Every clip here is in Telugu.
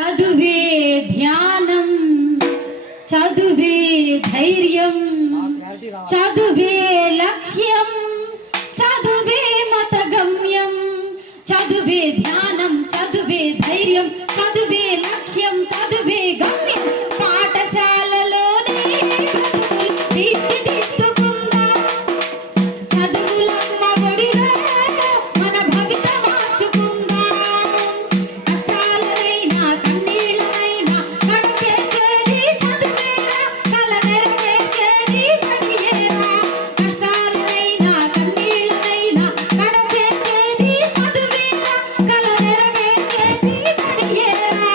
చదువే ధ్యానం, చదువే ధైర్యం, చదువే లక్ష్యం, చదువే మతగమ్యం. చదువే ధ్యానం, చదువే ధైర్యం, చదువే లక్ష్యం, చదువే గమ్యం. పాఠశాలలోనే తీర్చిదిద్దుకుందాం చదువులమ్మ ఒడిలో మన భవిత మార్చుకుందాం. కష్టాలైనా కన్నీళ్ళైనా కట్టేసేది చదువేరా, కల నెరవేర్చేది బడియేరా. కష్టాలైనా కన్నీళ్ళైనా కట్టేసేది చదువేరా, కల నెరవేర్చేది బడియేరా.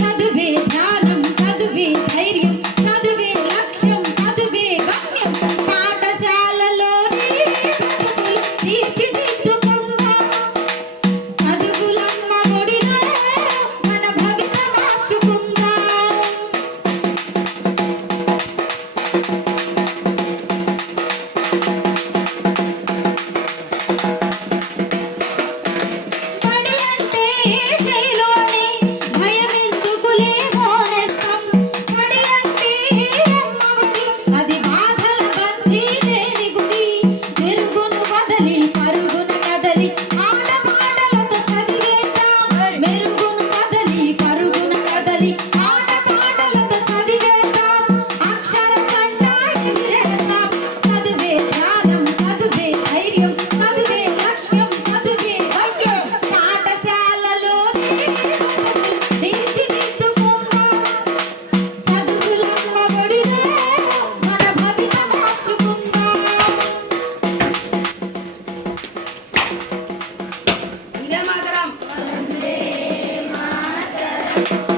చదువే ధ్యానం, చదువే ధైర్యం, చదువే లక్ష్యం, చదువే గమ్యం. పాఠశాలలోనే బ్రతుకులు తీర్చిదిద్దుకుందాం చదువులమ్మ ఒడిలో మన భవిత మార్చుకుందాం. బడి అంటే జైలోని భయమెందుకులే మోనేస్తాం. బడి అంటే అమ్మఒడి, అది బాధల బందీ లేని గుడి. మెరుగును వదలి పరుగున కదలి ఆటపాటలతో చదివేద్దాం. మెరుగును వదలి పరుగున కదలి ఆటపాటలతో చదివేద్దాం. అక్షర కండా ఎగిరేద్దాం. చదువే ధ్యానం, చదువే ధైర్యం, చదువే లక్ష్యం, చదువే గమ్యం. పాఠశాలలోనే బ్రతుకులు తీర్చిదిద్దుకుందాం చదువులమ్మ ఒడిలో మన భవిత మార్చుకుందాం. వందే మాతరం.